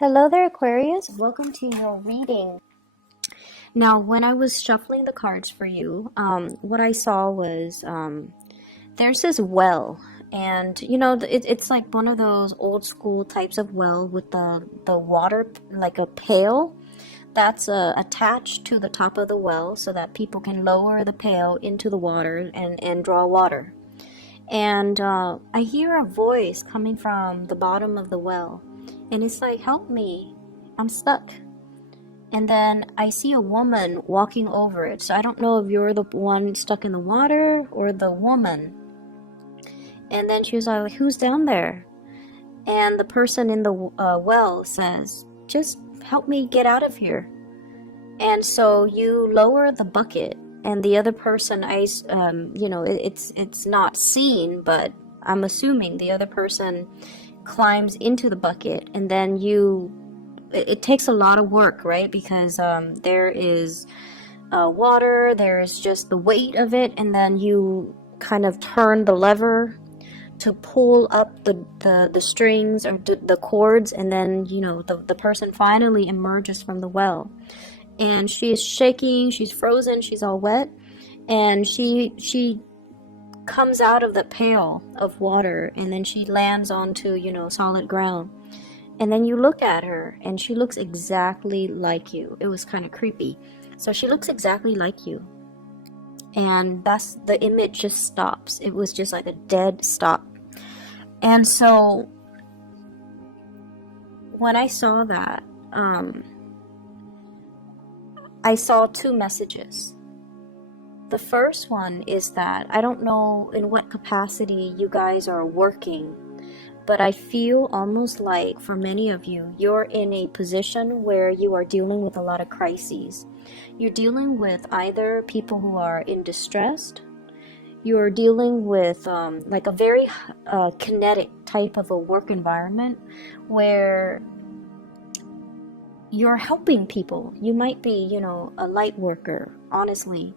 Hello there, Aquarius. Welcome to your reading. Now, when I was shuffling the cards for you, what I saw was there's this well, and it's like one of those old school types of well with the water like a pail that's attached to the top of the well so that people can lower the pail into the water and draw water. And I hear a voice coming from the bottom of the well, and it's like, help me, I'm stuck. And then I see a woman walking over it. So I don't know if you're the one stuck in the water or the woman. And then she was like, who's down there? And the person in the well says, just help me get out of here. And so you lower the bucket, and the other person, it's not seen, but I'm assuming the other person climbs into the bucket, and then it takes a lot of work, right? Because there is water, there is just the weight of it, and then you kind of turn the lever to pull up the strings or the cords, and then the person finally emerges from the well. And she is shaking, she's frozen, she's all wet, and she comes out of the pail of water, and then she lands onto solid ground. And then you look at her, and she looks exactly like you. It was kind of creepy. So she looks exactly like you, and that's the image just stops. It was just like a dead stop. And so when I saw that, I saw two messages. The first one is that I don't know in what capacity you guys are working, but I feel almost like for many of you, you're in a position where you are dealing with a lot of crises. You're dealing with either people who are in distress, you're dealing with like a very kinetic type of a work environment where you're helping people. You might be, a light worker, honestly.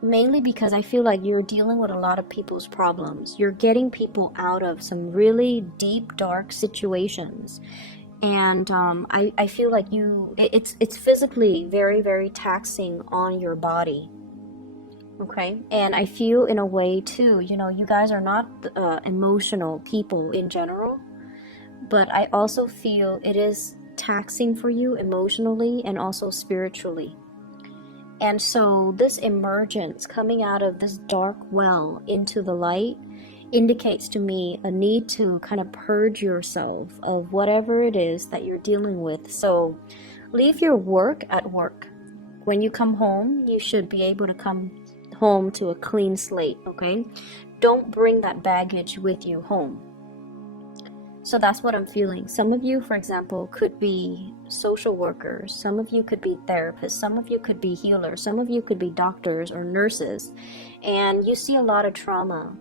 Mainly because I feel like you're dealing with a lot of people's problems. You're getting people out of some really deep, dark situations. And I feel like it's physically very, very taxing on your body. Okay? And I feel in a way too, you guys are not emotional people in general. But I also feel it is taxing for you emotionally and also spiritually. And so this emergence coming out of this dark well into the light indicates to me a need to kind of purge yourself of whatever it is that you're dealing with. So leave your work at work. When you come home, you should be able to come home to a clean slate, okay? Don't bring that baggage with you home. So that's what I'm feeling. Some of you, for example, could be social workers. Some of you could be therapists. Some of you could be healers. Some of you could be doctors or nurses. And you see a lot of trauma.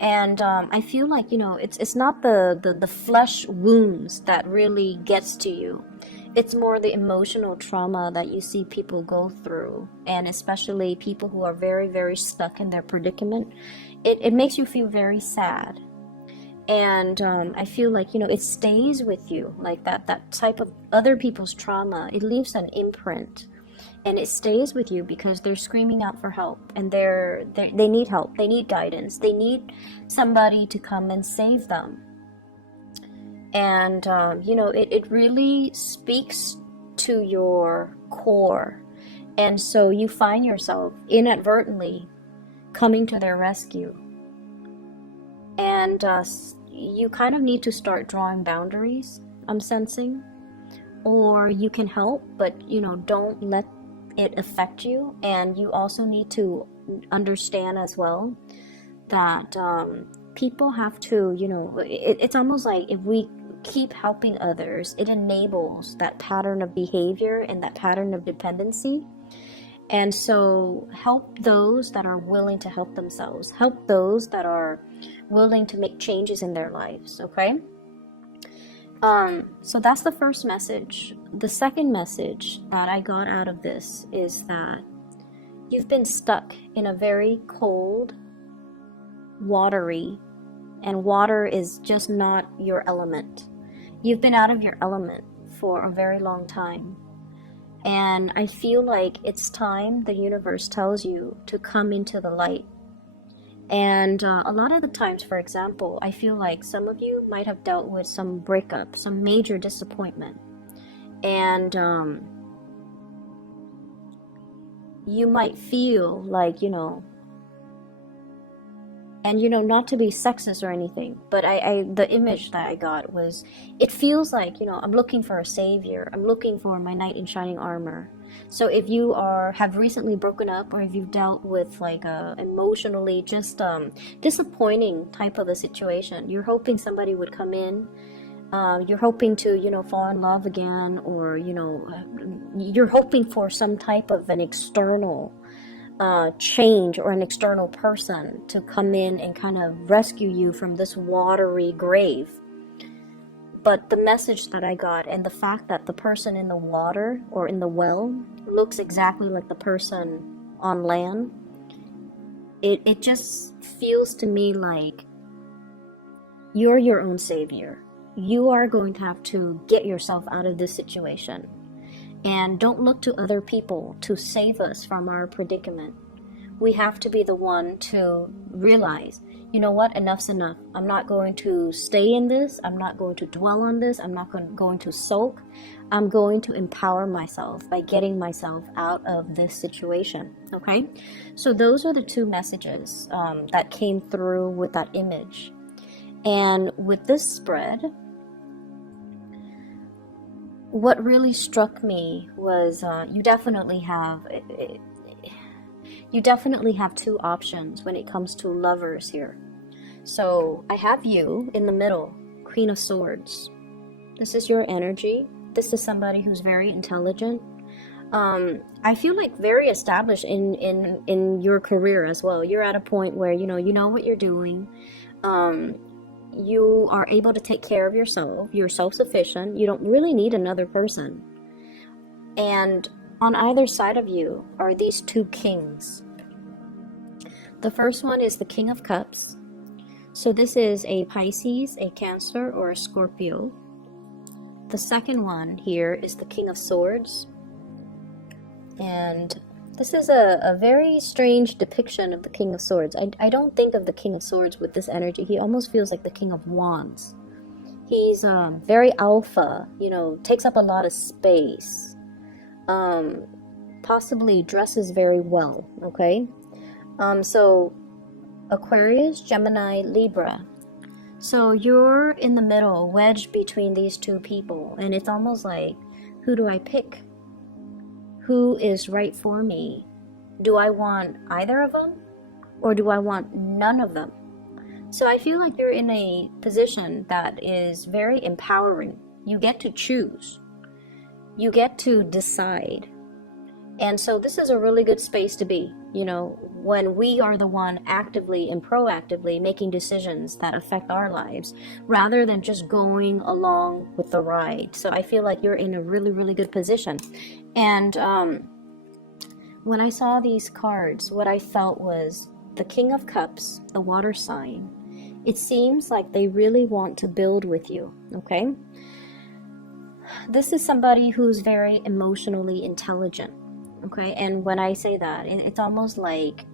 And I feel like, it's not the flesh wounds that really gets to you. It's more the emotional trauma that you see people go through. And especially people who are very, very stuck in their predicament. It makes you feel very sad. And I feel like, it stays with you, like that type of other people's trauma. It leaves an imprint, and it stays with you because they're screaming out for help, and they need help, they need guidance, they need somebody to come and save them. And, it really speaks to your core. And so you find yourself inadvertently coming to their rescue. And you kind of need to start drawing boundaries, I'm sensing. Or you can help, but, don't let it affect you. And you also need to understand as well that people have to, it's almost like if we keep helping others, it enables that pattern of behavior and that pattern of dependency. And so help those that are willing to help themselves. Help those that are willing to make changes in their lives, okay? So that's the first message. The second message that I got out of this is that you've been stuck in a very cold, watery, and water is just not your element. You've been out of your element for a very long time. And I feel like it's time the universe tells you to come into the light. And a lot of the times, for example, I feel like some of you might have dealt with some breakup, some major disappointment. And you might feel like, and not to be sexist or anything, but the image that I got was, it feels like, I'm looking for a savior. I'm looking for my knight in shining armor. So if you have recently broken up, or if you've dealt with like a emotionally just disappointing type of a situation, you're hoping somebody would come in. You're hoping to, fall in love again, or, you're hoping for some type of an external change, or an external person to come in and kind of rescue you from this watery grave. But the message that I got, and the fact that the person in the water or in the well looks exactly like the person on land, it just feels to me like you're your own savior. You are going to have to get yourself out of this situation. And don't look to other people to save us from our predicament. We have to be the one to realize, you know what, enough's enough. I'm not going to stay in this. I'm not going to dwell on this. I'm not going to sulk. I'm going to empower myself by getting myself out of this situation. Okay? So those are the two messages that came through with that image. And with this spread, what really struck me was you definitely have two options when it comes to lovers here. So I have you in the middle, Queen of Swords. This is your energy. This is somebody who's very intelligent. I feel like very established in your career as well. You're at a point where you know what you're doing. You are able to take care of yourself. You're self-sufficient. You don't really need another person. And on either side of you are these two kings. The first one is the King of Cups. So this is a Pisces, a Cancer, or a Scorpio. The second one here is the King of Swords. And this is a very strange depiction of the King of Swords. I don't think of the King of Swords with this energy. He almost feels like the King of Wands. He's very alpha, takes up a lot of space. Possibly dresses very well, okay? So Aquarius, Gemini, Libra. So you're in the middle, wedged between these two people, and it's almost like, who do I pick? Who is right for me? Do I want either of them, or do I want none of them? So I feel like you're in a position that is very empowering. You get to choose. You get to decide. And so this is a really good space to be, when we are the one actively and proactively making decisions that affect our lives, rather than just going along with the ride. So I feel like you're in a really, really good position. And when I saw these cards, what I felt was the King of Cups, the water sign. It seems like they really want to build with you, okay? This is somebody who's very emotionally intelligent. Okay, and when I say that, it's almost like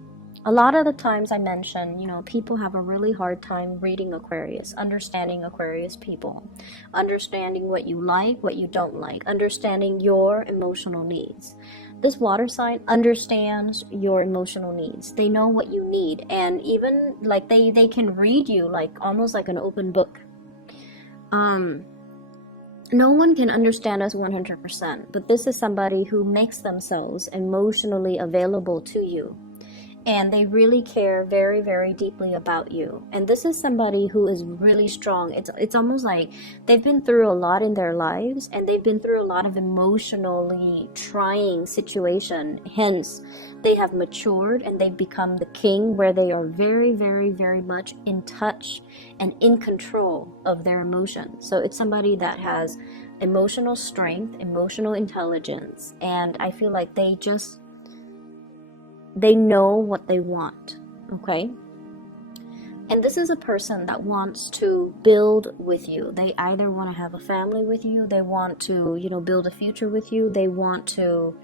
a lot of the times I mention, people have a really hard time reading Aquarius, understanding Aquarius people, understanding what you like, what you don't like, understanding your emotional needs. This water sign understands your emotional needs. They know what you need, and even like they can read you like almost like an open book. No one can understand us 100%, but this is somebody who makes themselves emotionally available to you. And they really care very, very deeply about you. And this is somebody who is really strong. It's almost like they've been through a lot in their lives, and they've been through a lot of emotionally trying situation. Hence, they have matured and they've become the king, where they are very, very, very much in touch and in control of their emotions. So it's somebody that has emotional strength, emotional intelligence, and I feel like they know what they want, okay? And this is a person that wants to build with you. They either want to have a family with you, they want to, you know, build a future with you, they want to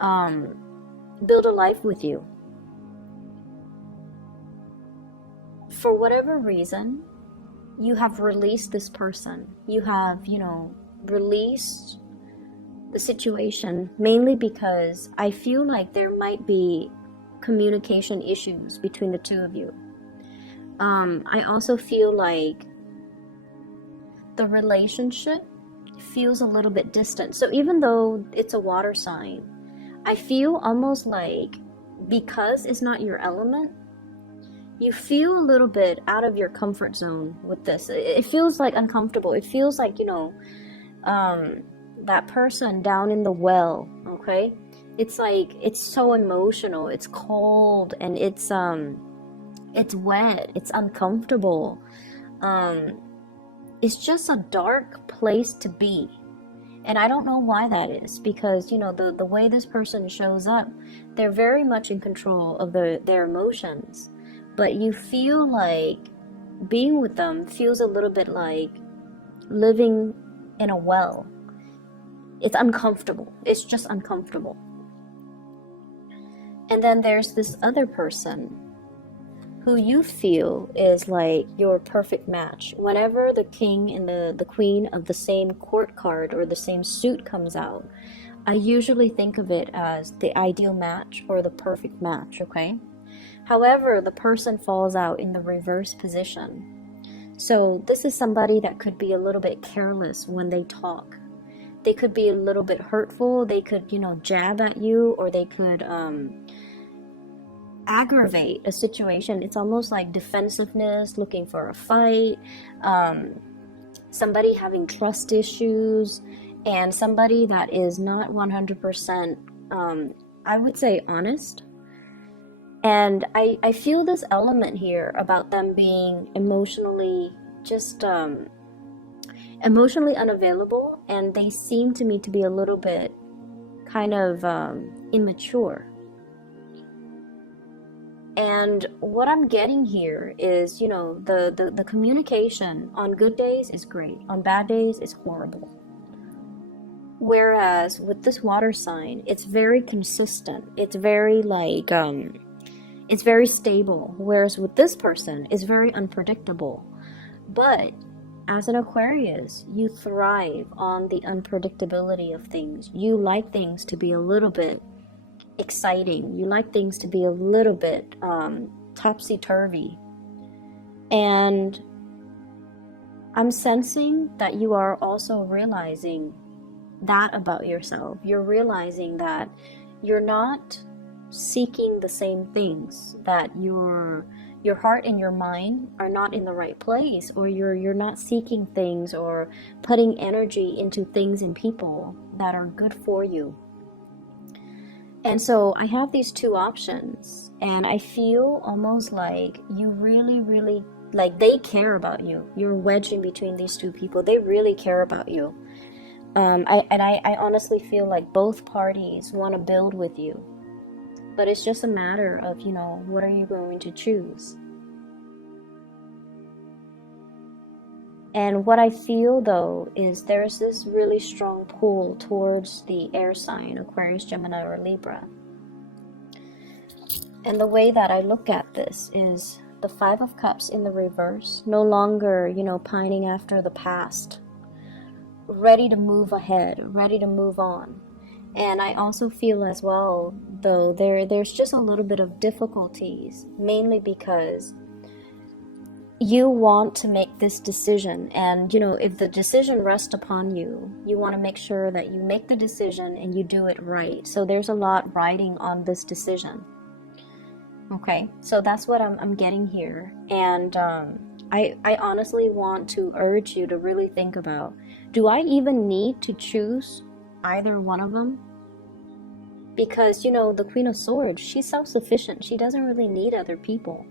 build a life with you. For whatever reason, you have released this person. You have, you know, released the situation, mainly because I feel like there might be communication issues between the two of you. I also feel like the relationship feels a little bit distant. So even though it's a water sign, I feel almost like, because it's not your element, you feel a little bit out of your comfort zone with this. It feels like uncomfortable. It feels like, you know, that person down in the well, okay? It's like, it's so emotional, it's cold, and it's wet, it's uncomfortable. It's just a dark place to be. And I don't know why that is, because, you know, the way this person shows up, they're very much in control of their emotions. But you feel like being with them feels a little bit like living in a well. It's uncomfortable. It's just uncomfortable. And then there's this other person who you feel is like your perfect match. Whenever the king and the queen of the same court card or the same suit comes out, I usually think of it as the ideal match or the perfect match, okay? However, the person falls out in the reverse position. So this is somebody that could be a little bit careless when they talk. They could be a little bit hurtful. They could, you know, jab at you, or they could aggravate a situation. It's almost like defensiveness, looking for a fight, somebody having trust issues, and somebody that is not 100%, I would say, honest. And I feel this element here about them being emotionally just emotionally unavailable, and they seem to me to be a little bit kind of immature. And what I'm getting here is, you know, the communication on good days is great, on bad days is horrible. Whereas with this water sign, it's very consistent. It's very like it's very stable. Whereas with this person, it's very unpredictable. But as an Aquarius, you thrive on the unpredictability of things. You like things to be a little bit exciting. You like things to be a little bit topsy-turvy. And I'm sensing that you are also realizing that about yourself. You're realizing that you're not seeking the same things, that your heart and your mind are not in the right place, or you're not seeking things or putting energy into things and people that are good for you. And so I have these two options, and I feel almost like you really, like they care about you. You're wedged in between these two people. They really care about you. I honestly feel like both parties want to build with you. But it's just a matter of, you know, what are you going to choose? And what I feel, though, is there's this really strong pull towards the air sign, Aquarius, Gemini, or Libra. And the way that I look at this is the Five of Cups in the reverse, no longer, you know, pining after the past, ready to move ahead, ready to move on. And I also feel as well, though, there's just a little bit of difficulties, mainly because you want to make this decision. And, you know, if the decision rests upon you, you want to make sure that you make the decision and you do it right. So there's a lot riding on this decision. Okay, so that's what I'm getting here. And I honestly want to urge you to really think about, do I even need to choose either one of them? Because, you know, the Queen of Swords, she's self-sufficient. She doesn't really need other people.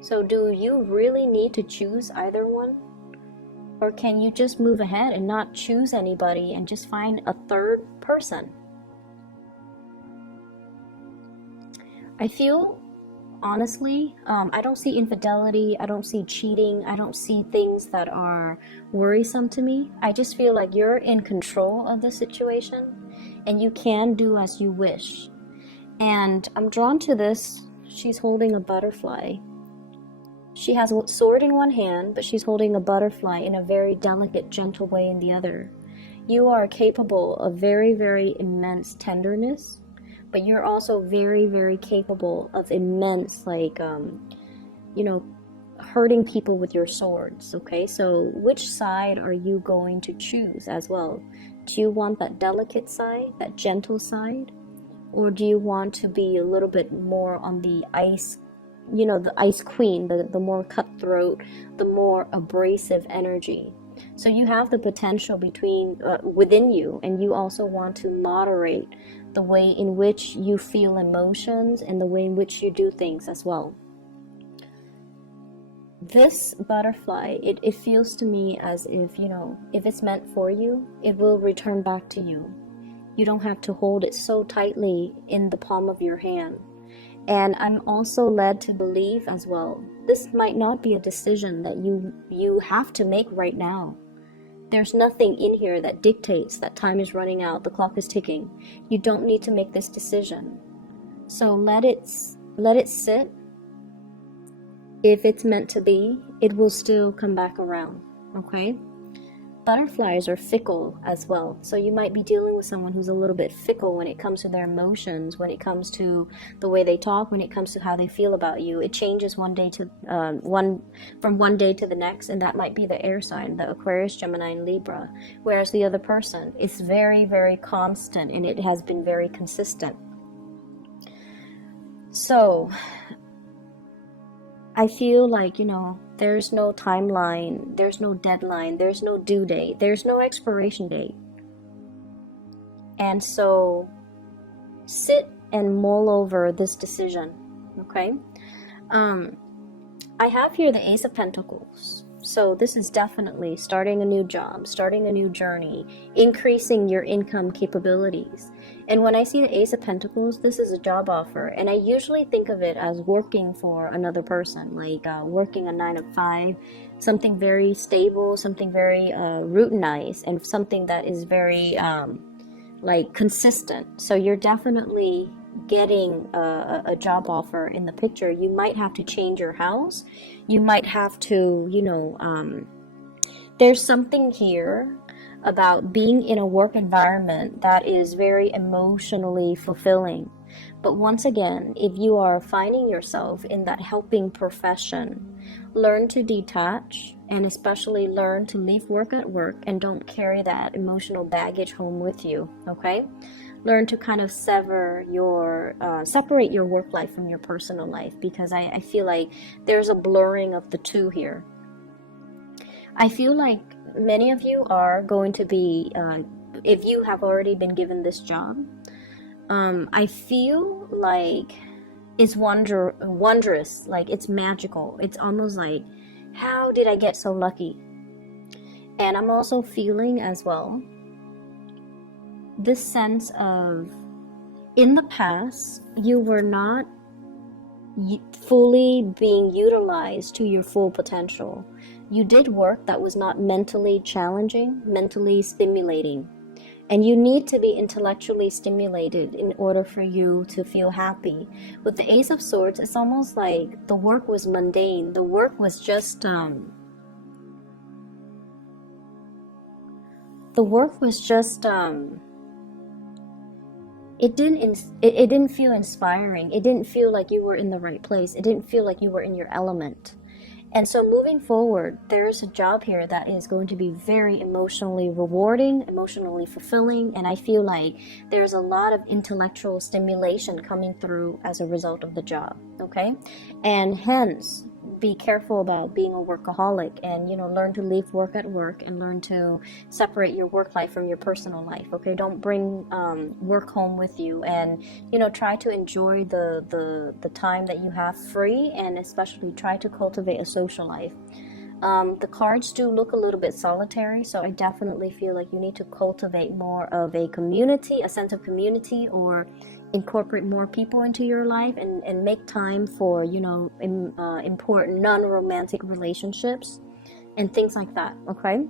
So do you really need to choose either one? Or can you just move ahead and not choose anybody and just find a third person? I feel honestly, I don't see infidelity, I don't see cheating, I don't see things that are worrisome to me. I just feel like you're in control of the situation and you can do as you wish. And I'm drawn to this. She's holding a butterfly. She has a sword in one hand, but she's holding a butterfly in a very delicate, gentle way in the other. You are capable of very, very immense tenderness, but you're also very, very capable of immense, like, you know, hurting people with your swords, okay? So which side are you going to choose as well? Do you want that delicate side, that gentle side? Or do you want to be a little bit more on the ice, the ice queen, the more cutthroat, the more abrasive energy? So you have the potential within you, and you also want to moderate the way in which you feel emotions and the way in which you do things as well. This butterfly, it feels to me as if, if it's meant for you, it will return back to you. You don't have to hold it so tightly in the palm of your hand. And I'm also led to believe as well, this might not be a decision that you have to make right now. There's nothing in here that dictates that time is running out, the clock is ticking. You don't need to make this decision. So let it sit. If it's meant to be, it will still come back around, okay? Butterflies are fickle as well. So you might be dealing with someone who's a little bit fickle when it comes to their emotions, when it comes to the way they talk, when it comes to how they feel about you. It changes from one day to the next, and that might be the air sign, the Aquarius, Gemini, and Libra. Whereas the other person is very, very constant, and it has been very consistent. So I feel like, there's no timeline, there's no deadline, there's no due date, there's no expiration date. And so sit and mull over this decision, okay? I have here the Ace of Pentacles. So this is definitely starting a new job, starting a new journey, increasing your income capabilities. And when I see the Ace of Pentacles, this is a job offer. And I usually think of it as working for another person, like working a 9 to 5, something very stable, something very routinized, and something that is very consistent. So you're definitely getting a job offer in the picture. You might have to change your house. You might have to, there's something here about being in a work environment that is very emotionally fulfilling. But once again, if you are finding yourself in that helping profession, learn to detach, and especially learn to leave work at work and don't carry that emotional baggage home with you, okay? Learn to kind of separate your work life from your personal life, because I feel like there's a blurring of the two here. I feel like many of you are going to be, if you have already been given this job, I feel like it's wondrous, like it's magical. It's almost like, how did I get so lucky? And I'm also feeling as well this sense of, in the past, you were not fully being utilized to your full potential. You did work that was not mentally challenging, mentally stimulating. And you need to be intellectually stimulated in order for you to feel happy. With the Ace of Swords, it's almost like the work was mundane. The work was just, it didn't feel inspiring. It didn't feel like you were in the right place. It didn't feel like you were in your element. And so moving forward, there's a job here that is going to be very emotionally rewarding, emotionally fulfilling, and I feel like there's a lot of intellectual stimulation coming through as a result of the job, okay? And hence, be careful about being a workaholic, and learn to leave work at work and learn to separate your work life from your personal life, okay? Don't bring work home with you, and try to enjoy the time that you have free, and especially try to cultivate a social life. The cards do look a little bit solitary, so I definitely feel like you need to cultivate more of a community, a sense of community, or incorporate more people into your life, and make time for, important non-romantic relationships and things like that, okay?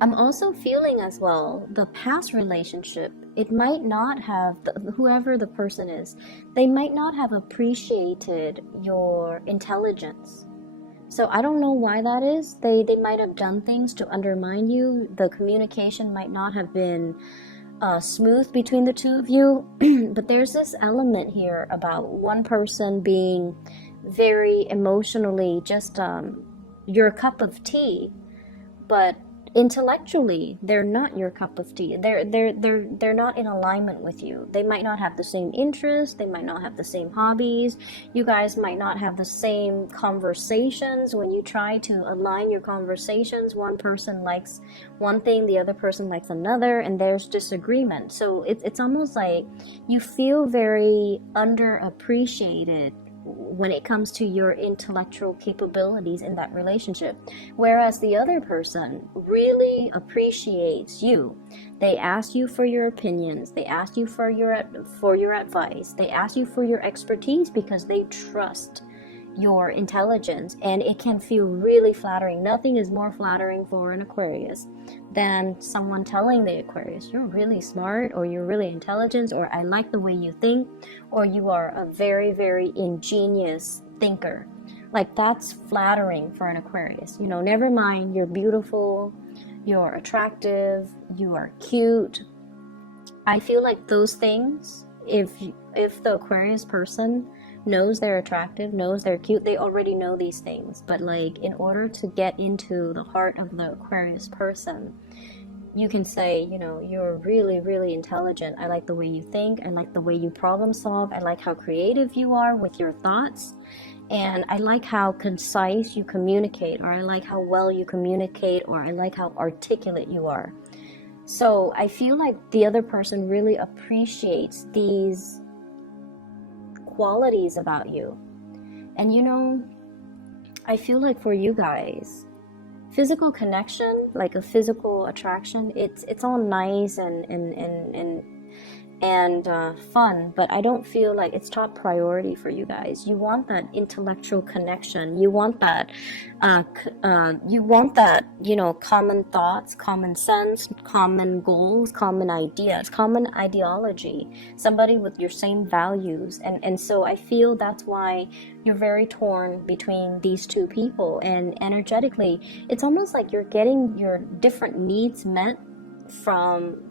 I'm also feeling as well, the past relationship, it might not have, whoever the person is, they might not have appreciated your intelligence. So I don't know why that is. They might have done things to undermine you. The communication might not have been smooth between the two of you. But there's this element here about one person being very emotionally just your cup of tea, but intellectually they're not your cup of tea. They're not in alignment with you. They might not have the same interests, they might not have the same hobbies, you guys might not have the same conversations. When you try to align your conversations, one person likes one thing, the other person likes another, and there's disagreement. So it's almost like you feel very underappreciated when it comes to your intellectual capabilities in that relationship, whereas the other person really appreciates you. They ask you for your opinions, they ask you for your advice, they ask you for your expertise because they trust your intelligence, and it can feel really flattering. Nothing is more flattering for an Aquarius than someone telling the Aquarius, you're really smart, or you're really intelligent, or I like the way you think, or you are a very, very ingenious thinker. Like, that's flattering for an Aquarius. Never mind you're beautiful, you're attractive, you are cute. I feel like those things, if the Aquarius person knows they're attractive, knows they're cute, they already know these things. But like, in order to get into the heart of the Aquarius person, you can say, you're really, really intelligent. I like the way you think. I like the way you problem solve. I like how creative you are with your thoughts. And I like how concise you communicate, or I like how well you communicate, or I like how articulate you are. So I feel like the other person really appreciates these qualities about you. And I feel like for you guys, physical connection, like a physical attraction, it's all nice and fun, but I don't feel like it's top priority for you guys. You want that intellectual connection. You want that, common thoughts, common sense, common goals, common ideas, common ideology, somebody with your same values. And so I feel that's why you're very torn between these two people. And energetically, it's almost like you're getting your different needs met from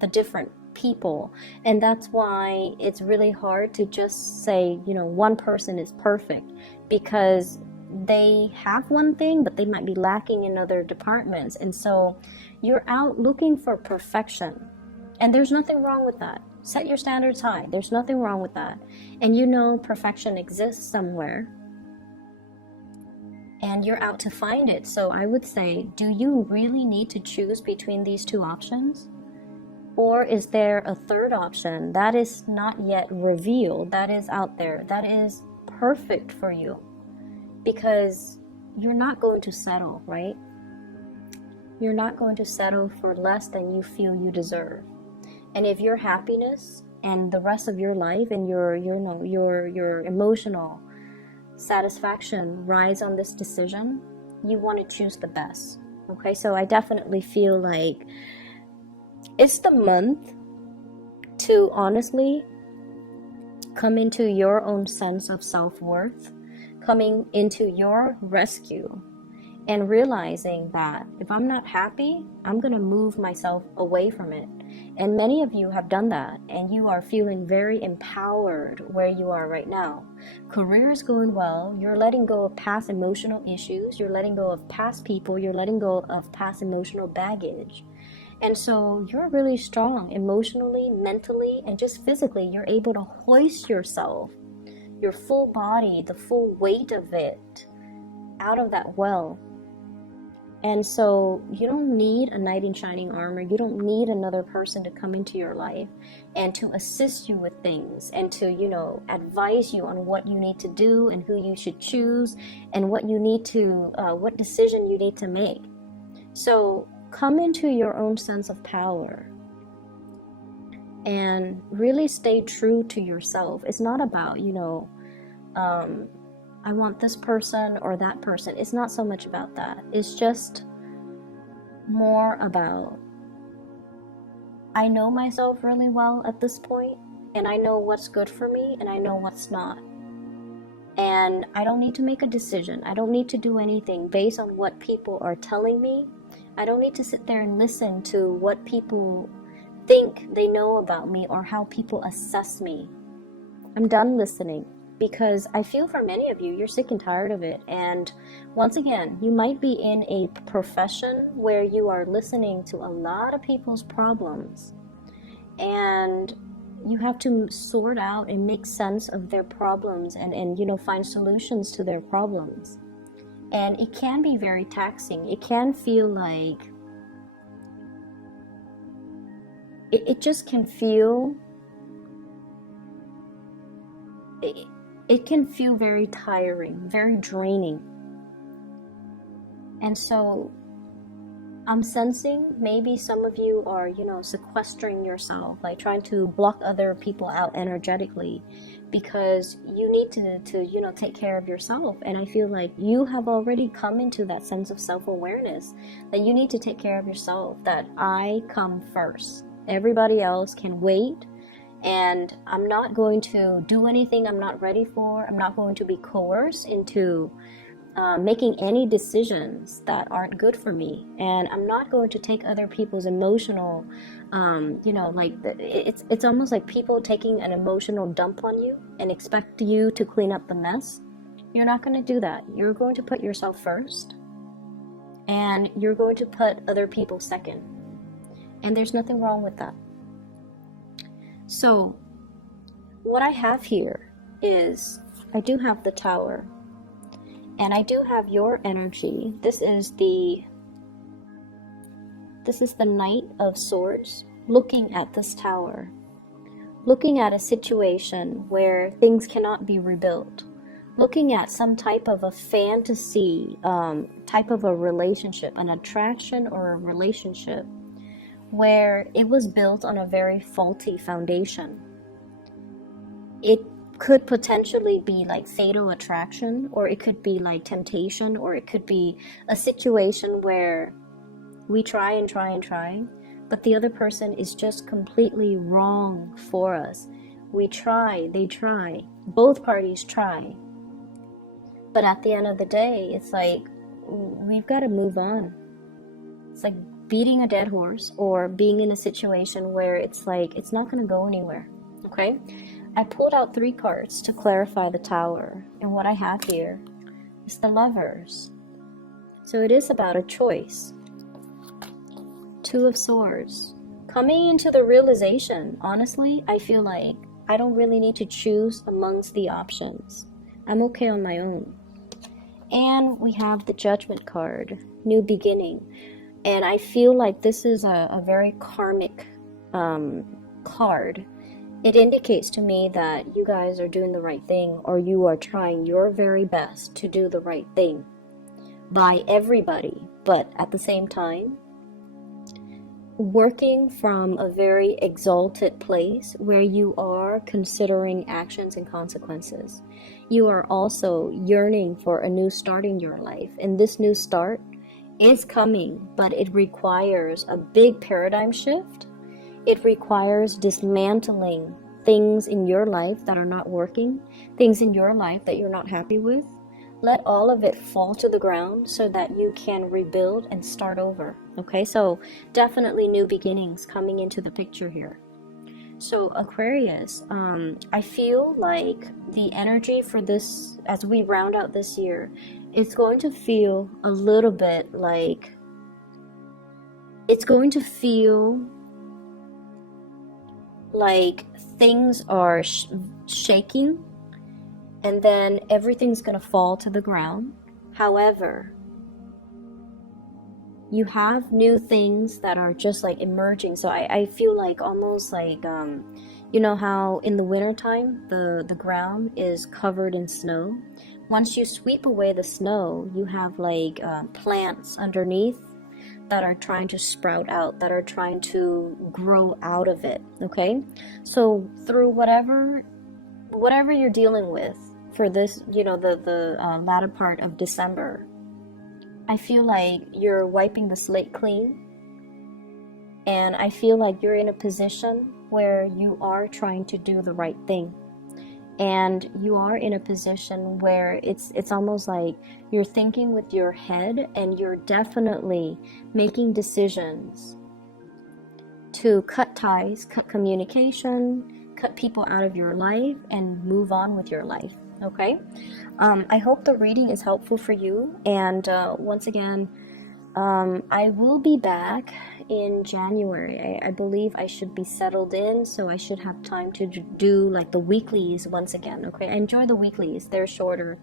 the different people, and that's why it's really hard to just say one person is perfect, because they have one thing but they might be lacking in other departments. And so you're out looking for perfection, and there's nothing wrong with that. Set your standards high, there's nothing wrong with that. And perfection exists somewhere, and you're out to find it. So I would say, do you really need to choose between these two options? Or is there a third option that is not yet revealed, that is out there, that is perfect for you? Because you're not going to settle, right? You're not going to settle for less than you feel you deserve. And if your happiness and the rest of your life and your emotional satisfaction rides on this decision, you want to choose the best. Okay, so I definitely feel like it's the month to honestly come into your own sense of self-worth, coming into your rescue, and realizing that if I'm not happy, I'm going to move myself away from it. And many of you have done that, and you are feeling very empowered where you are right now. Career is going well. You're letting go of past emotional issues. You're letting go of past people. You're letting go of past emotional baggage. And so you're really strong emotionally, mentally, and just physically. You're able to hoist yourself, your full body, the full weight of it, out of that well. And so you don't need a knight in shining armor. You don't need another person to come into your life and to assist you with things and to, advise you on what you need to do and who you should choose and what decision you need to make. So come into your own sense of power and really stay true to yourself. It's not about, I want this person or that person. It's not so much about that. It's just more about, I know myself really well at this point, and I know what's good for me, and I know what's not. And I don't need to make a decision. I don't need to do anything based on what people are telling me. I don't need to sit there and listen to what people think they know about me or how people assess me. I'm done listening. Because I feel for many of you, you're sick and tired of it. And once again, you might be in a profession where you are listening to a lot of people's problems. And you have to sort out and make sense of their problems and find solutions to their problems. And it can be very taxing. It can feel like, it just can feel... It can feel very tiring, very draining. And so I'm sensing maybe some of you are, sequestering yourself, like trying to block other people out energetically because you need to take care of yourself. And I feel like you have already come into that sense of self-awareness that you need to take care of yourself, that I come first. Everybody else can wait. And I'm not going to do anything I'm not ready for. I'm not going to be coerced into making any decisions that aren't good for me. And I'm not going to take other people's emotional, it's almost like people taking an emotional dump on you and expect you to clean up the mess. You're not going to do that. You're going to put yourself first. And you're going to put other people second. And there's nothing wrong with that. So, what I have here is, I do have the Tower, and I do have your energy. This is the Knight of Swords, looking at this Tower, looking at a situation where things cannot be rebuilt, looking at some type of a fantasy, type of a relationship, an attraction or a relationship, where it was built on a very faulty foundation. It could potentially be like fatal attraction, or it could be like temptation, or it could be a situation where we try and try and try, but the other person is just completely wrong for us. We try, they try, both parties try. But at the end of the day, it's like, we've got to move on. It's like beating a dead horse, or being in a situation where it's like it's not going to go anywhere. Okay, I pulled out 3 cards to clarify the Tower, and what I have here is the Lovers. So it is about a choice. 2 of Swords, coming into the realization, honestly, I feel like I don't really need to choose amongst the options. I'm okay on my own. And we have the Judgment card, new beginning. And I feel like this is a very karmic card. It indicates to me that you guys are doing the right thing, or you are trying your very best to do the right thing by everybody, but at the same time, working from a very exalted place where you are considering actions and consequences. You are also yearning for a new start in your life, and this new start is coming, but it requires a big paradigm shift. It requires dismantling things in your life that are not working, things in your life that you're not happy with. Let all of it fall to the ground so that you can rebuild and start over. Okay, so definitely new beginnings coming into the picture here. So Aquarius, I feel like the energy for this, as we round out this year, it's going to feel a little bit like, it's going to feel like things are shaking, and then everything's going to fall to the ground. However, you have new things that are just like emerging. So I feel like almost like you know how in the wintertime the ground is covered in snow. Once you sweep away the snow, you have like plants underneath that are trying to sprout out, that are trying to grow out of it. Okay, so through whatever you're dealing with for this, you know, the latter part of December, I feel like you're wiping the slate clean, and I feel like you're in a position where you are trying to do the right thing. And you are in a position where it's almost like you're thinking with your head, and you're definitely making decisions to cut ties, cut communication, cut people out of your life, and move on with your life. Okay? I hope the reading is helpful for you. And once again, I will be back in January. I believe I should be settled in, so I should have time to do like the weeklies once again. Okay, I enjoy the weeklies. They're shorter,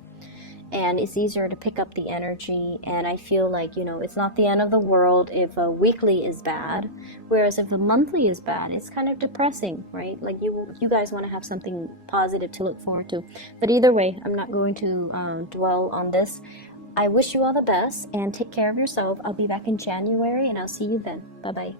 and it's easier to pick up the energy. And I feel like, you know, it's not the end of the world if a weekly is bad, whereas if a monthly is bad, it's kind of depressing, right? Like you guys want to have something positive to look forward to. But either way, I'm not going to dwell on this. I wish you all the best, and take care of yourself. I'll be back in January, and I'll see you then. Bye bye.